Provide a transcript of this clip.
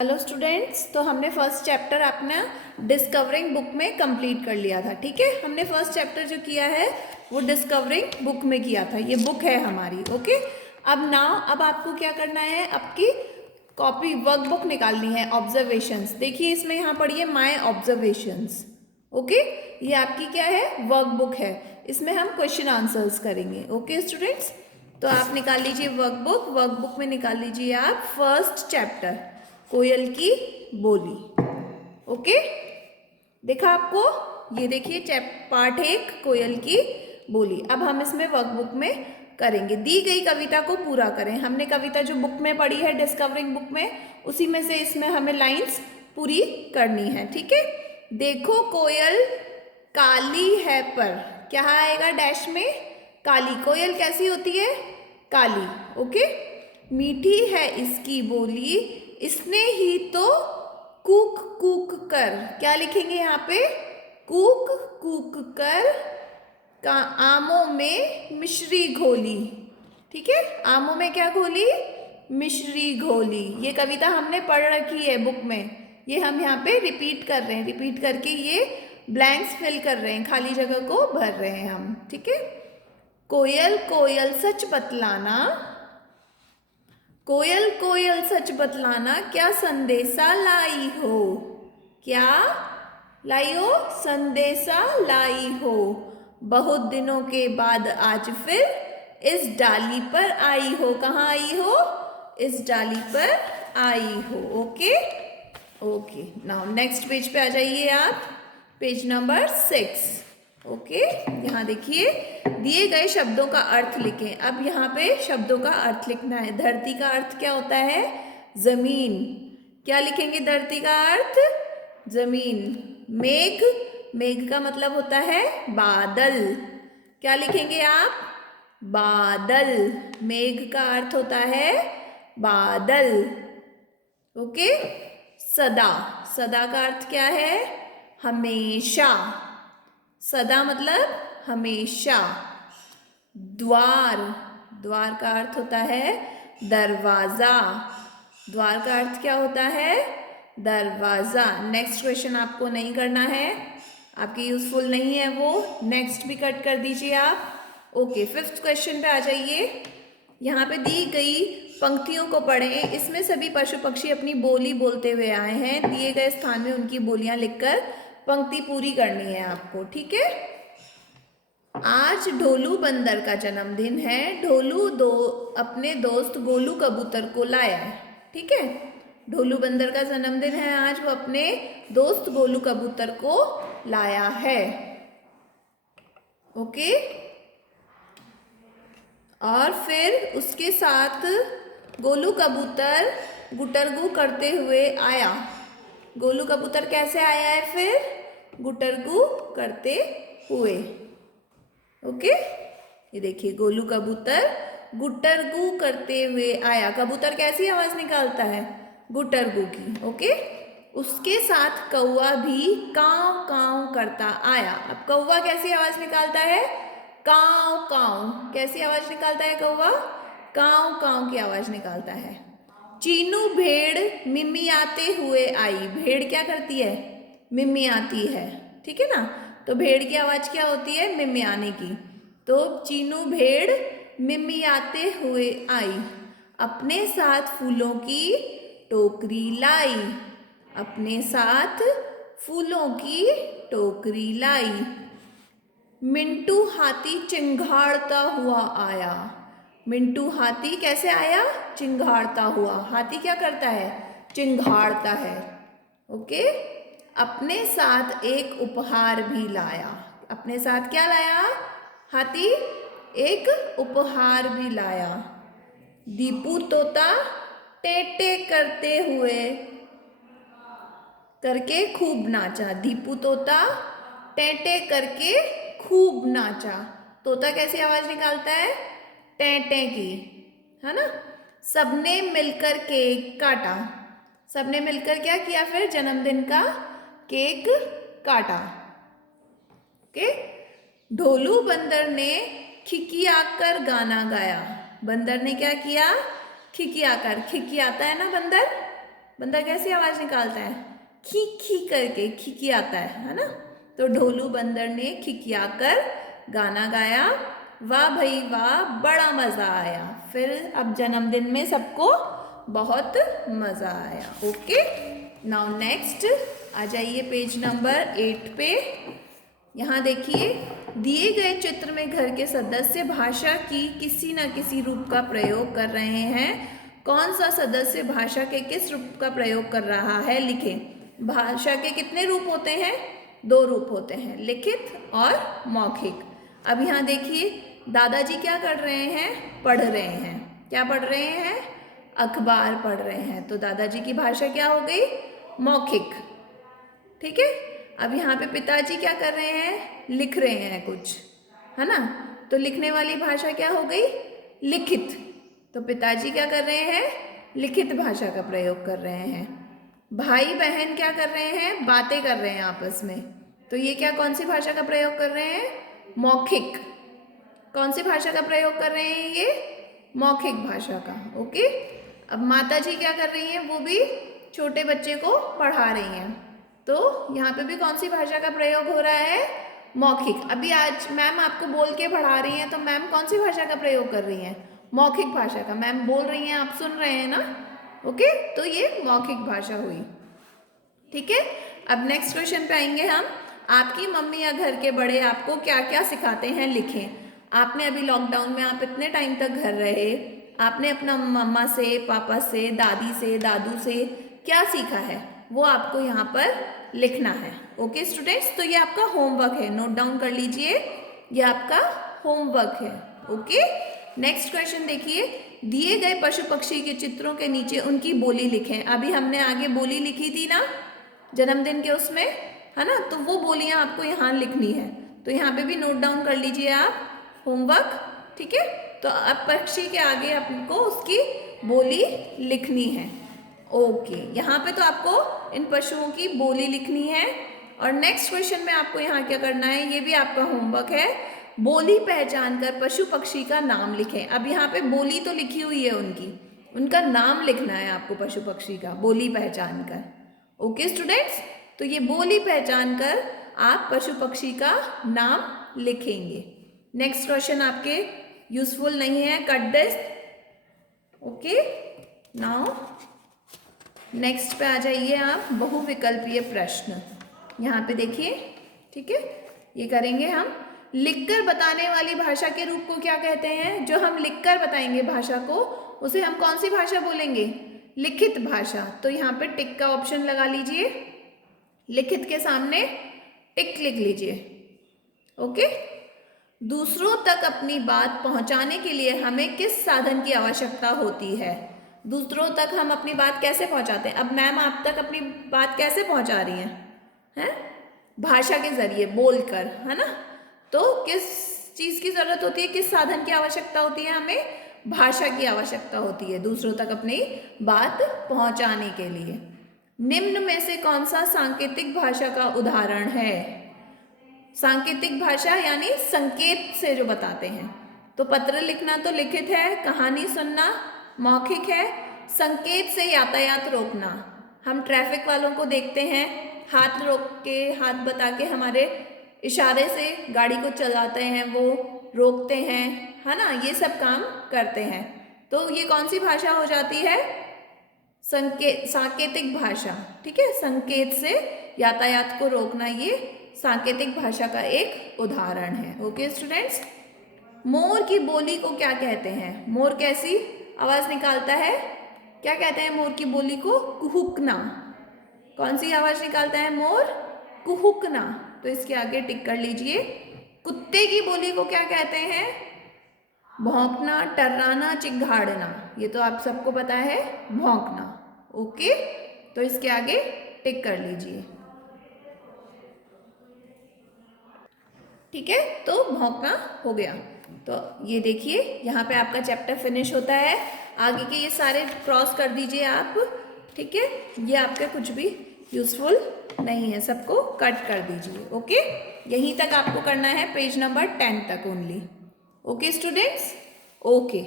Hello students, तो हमने first chapter अपना डिस्कवरिंग बुक में कंप्लीट कर लिया था। ठीक है, हमने फर्स्ट चैप्टर जो किया है वो डिस्कवरिंग बुक में किया था। ये बुक है हमारी। ओके, अब आपको क्या करना है, आपकी कॉपी वर्कबुक निकालनी है। ऑब्जर्वेशंस देखिए, इसमें यहाँ पढ़िए माय ऑब्जर्वेशंस। ओके, ये आपकी क्या है, वर्कबुक है। इसमें हम क्वेश्चन आंसर्स करेंगे। ओके स्टूडेंट्स, तो आप निकाल लीजिए वर्कबुक। वर्कबुक में निकाल लीजिए आप फर्स्ट चैप्टर कोयल की बोली। ओके, देखा आपको, ये देखिए पार्ट 1 कोयल की बोली। अब हम इसमें वर्कबुक में करेंगे। दी गई कविता को पूरा करें। हमने कविता जो बुक में पढ़ी है डिस्कवरिंग बुक में, उसी में से इसमें हमें लाइंस पूरी करनी है। ठीक है, देखो कोयल काली है पर, क्या आएगा डैश में, काली। कोयल कैसी होती है, काली। ओके, मीठी है इसकी बोली, इसने ही तो कूक कूक कर, क्या लिखेंगे यहाँ पे, कूक कूक कर का आमों में मिश्री घोली। ठीक है, आमों में क्या घोली, मिश्री घोली। ये कविता हमने पढ़ रखी है बुक में, ये हम यहाँ पे रिपीट कर रहे हैं। रिपीट करके ये ब्लैंक्स फिल कर रहे हैं, खाली जगह को भर रहे हैं हम। ठीक है, कोयल कोयल सच बतलाना, कोयल कोयल सच बतलाना, क्या संदेशा लाई हो, क्या लाई हो, संदेशा लाई हो, बहुत दिनों के बाद आज फिर इस डाली पर आई हो। कहाँ आई हो, इस डाली पर आई हो। Okay okay, now next page पे आ जाइए आप, पेज नंबर 6। ओके, यहाँ देखिए दिए गए शब्दों का अर्थ लिखें। अब यहाँ पे शब्दों का अर्थ लिखना है। धरती का अर्थ क्या होता है, जमीन। क्या लिखेंगे धरती का अर्थ, जमीन। मेघ, मेघ का मतलब होता है बादल, क्या लिखेंगे आप, बादल। मेघ का अर्थ होता है बादल। ओके, सदा, सदा का अर्थ क्या है, हमेशा। सदा मतलब हमेशा। द्वार, द्वार का अर्थ होता है दरवाजा, द्वार का अर्थ क्या होता है, दरवाजा। नेक्स्ट क्वेश्चन आपको नहीं करना है, आपके यूजफुल नहीं है वो, नेक्स्ट भी कट कर दीजिए आप। ओके, 5th क्वेश्चन पे आ जाइए। यहाँ पे दी गई पंक्तियों को पढ़ें। इसमें सभी पशु पक्षी अपनी बोली बोलते हुए आए हैं। दिए गए स्थान में उनकी बोलियां लिखकर पंक्ति पूरी करनी है आपको। ठीक है, आज ढोलू बंदर का जन्मदिन है। ढोलू अपने दोस्त गोलू कबूतर को लाया है। ठीक है, ढोलू बंदर का जन्मदिन है आज, वो अपने दोस्त गोलू कबूतर को लाया है। ओके, और फिर उसके साथ गोलू कबूतर गुटरगू करते हुए आया। गोलू कबूतर कैसे आया है फिर, गुटरगू करते हुए। ओके, ये देखिए गोलू कबूतर गुटरगू करते हुए आया। कबूतर कैसी आवाज निकालता है, गुटरगू की। ओके, उसके साथ कौवा भी काव काव करता आया। अब कौवा कैसी आवाज निकालता है, काव काव। कैसी आवाज निकालता है कौवा, काव काव की आवाज निकालता है। चीनू भेड़ मिमियाते हुए आई। भेड़ क्या करती है, मिमियाती है। ठीक है ना, तो भेड़ की आवाज क्या होती है, मिमियाने की। तो चीनू भेड़ मिमियाते हुए आई, अपने साथ फूलों की टोकरी लाई, अपने साथ फूलों की टोकरी लाई। मिंटू हाथी चिंघाड़ता हुआ आया। मिंटू हाथी कैसे आया, चिंघाड़ता हुआ। हाथी क्या करता है, चिंघाड़ता है। ओके, अपने साथ एक उपहार भी लाया। अपने साथ क्या लाया, हाथी एक उपहार भी लाया। दीपू तोता टेटे करते हुए करके खूब नाचा। दीपू तोता टेटे करके खूब नाचा। तोता कैसी आवाज निकालता है, टेटे की, है ना। सबने मिलकर केक काटा। सबने मिलकर क्या किया फिर, जन्मदिन का केक काटा। ओके, ढोलू बंदर ने खिकियाकर गाना गाया। बंदर ने क्या किया, खिकियाकर, खिकियाता है ना बंदर, बंदर कैसी आवाज निकालता है? खी खी करके खिकियाता है ना। तो ढोलू बंदर ने खिकियाकर गाना गाया, वाह भाई वाह बड़ा मजा आया। फिर अब जन्मदिन में सबको बहुत मजा आया। ओके, नाउ नेक्स्ट आ जाइए पेज नंबर 8 पे। यहाँ देखिए, दिए गए चित्र में घर के सदस्य भाषा की किसी न किसी रूप का प्रयोग कर रहे हैं। कौन सा सदस्य भाषा के किस रूप का प्रयोग कर रहा है, लिखें। भाषा के कितने रूप होते हैं? 2 रूप होते हैं, लिखित और मौखिक। अब यहाँ देखिए, दादाजी क्या कर रहे हैं? पढ़ रहे हैं। क्या पढ़ रहे हैं? अखबार पढ़ रहे हैं। तो दादाजी की भाषा क्या हो गई? मौखिक। ठीक है। अब यहाँ पे पिताजी क्या कर रहे हैं? लिख रहे हैं कुछ, है ना। तो लिखने वाली भाषा क्या हो गई? लिखित। तो पिताजी क्या कर रहे हैं? लिखित भाषा का प्रयोग कर रहे हैं। भाई बहन क्या कर रहे हैं? बातें कर रहे हैं आपस में। तो ये क्या, कौन सी भाषा का प्रयोग कर रहे हैं? मौखिक। कौन सी भाषा का प्रयोग कर रहे हैं? ये मौखिक भाषा का। ओके। अब माता जी क्या कर रही हैं? वो भी छोटे बच्चे को पढ़ा रही हैं। तो यहाँ पे भी कौन सी भाषा का प्रयोग हो रहा है? मौखिक। अभी आज मैम आपको बोल के पढ़ा रही हैं, तो मैम कौन सी भाषा का प्रयोग कर रही हैं? मौखिक भाषा का। मैम बोल रही हैं, आप सुन रहे हैं ना। ओके, तो ये मौखिक भाषा हुई। ठीक है। अब नेक्स्ट क्वेश्चन पे आएंगे हम। आपकी मम्मी या घर के बड़े आपको क्या क्या सिखाते हैं, लिखें। आपने अभी लॉकडाउन में आप इतने टाइम तक घर रहे, आपने अपना मम्मा से, पापा से, दादी से, दादू से क्या सीखा है, वो आपको यहाँ पर लिखना है। ओके स्टूडेंट्स, तो ये आपका होमवर्क है, नोट डाउन कर लीजिए, ये आपका होमवर्क है। ओके, नेक्स्ट क्वेश्चन देखिए, दिए गए पशु पक्षी के चित्रों के नीचे उनकी बोली लिखें। अभी हमने आगे बोली लिखी थी ना जन्मदिन के उसमें, है ना, तो वो बोलियां आपको यहाँ लिखनी है। तो यहाँ पे भी नोट डाउन कर लीजिए आप होमवर्क। ठीक है, तो अब पक्षी के आगे आपको उसकी बोली लिखनी है। ओके, यहाँ पे तो आपको इन पशुओं की बोली लिखनी है। और नेक्स्ट क्वेश्चन में आपको यहाँ क्या करना है, ये भी आपका होमवर्क है। बोली पहचान कर पशु पक्षी का नाम लिखें। अब यहाँ पे बोली तो लिखी हुई है उनकी, उनका नाम लिखना है आपको पशु पक्षी का, बोली पहचान कर। ओके स्टूडेंट्स, तो ये बोली पहचान कर आप पशु पक्षी का नाम लिखेंगे। नेक्स्ट क्वेश्चन आपके यूजफुल नहीं है, cut this. Okay, now next पे आ जाइए आप, बहुविकल्पीय प्रश्न। यहाँ पे देखिए, ठीक है, ये करेंगे हम। लिखकर बताने वाली भाषा के रूप को क्या कहते हैं? जो हम लिखकर बताएंगे भाषा को, उसे हम कौन सी भाषा बोलेंगे? लिखित भाषा। तो यहाँ पे टिक का ऑप्शन लगा लीजिए, लिखित के सामने टिक लिख लीजिए। ओके, दूसरों तक अपनी बात पहुंचाने के लिए हमें किस साधन की आवश्यकता होती है? दूसरों तक हम अपनी बात कैसे पहुंचाते हैं? अब मैम आप तक अपनी बात कैसे पहुंचा रही हैं? भाषा के जरिए, बोलकर, है ना। तो किस चीज़ की जरूरत होती है, किस साधन की आवश्यकता होती है? हमें भाषा की आवश्यकता होती है दूसरों तक अपनी बात पहुंचाने के लिए। निम्न में से कौन सा सांकेतिक भाषा का उदाहरण है? सांकेतिक भाषा यानी संकेत से जो बताते हैं। तो पत्र लिखना तो लिखित है, कहानी सुनना मौखिक है, संकेत से यातायात रोकना, हम ट्रैफिक वालों को देखते हैं, हाथ रोक के, हाथ बता के, हमारे इशारे से गाड़ी को चलाते हैं, वो रोकते हैं, है ना, ये सब काम करते हैं। तो ये कौन सी भाषा हो जाती है? सांकेतिक भाषा। ठीक है, संकेत से यातायात को रोकना, ये सांकेतिक भाषा का एक उदाहरण है। ओके स्टूडेंट्स, मोर की बोली को क्या कहते हैं? मोर कैसी आवाज निकालता है? क्या कहते हैं मोर की बोली को? कुहुकना। कौन सी आवाज निकालता है मोर? कुहुकना। तो इसके आगे टिक कर लीजिए। कुत्ते की बोली को क्या कहते हैं? भौंकना, टर्राना, चिघाड़ना। ये तो आप सबको पता है, भौंकना। ओके, तो इसके आगे टिक कर लीजिए। ठीक है, तो भौंकना हो गया। तो ये देखिए, यहाँ पे आपका चैप्टर फिनिश होता है। आगे के ये सारे क्रॉस कर दीजिए आप। ठीक है, ये आपके कुछ भी यूजफुल नहीं है, सबको कट कर दीजिए। ओके, यहीं तक आपको करना है, पेज नंबर 10 तक ओनली। Okay students, okay.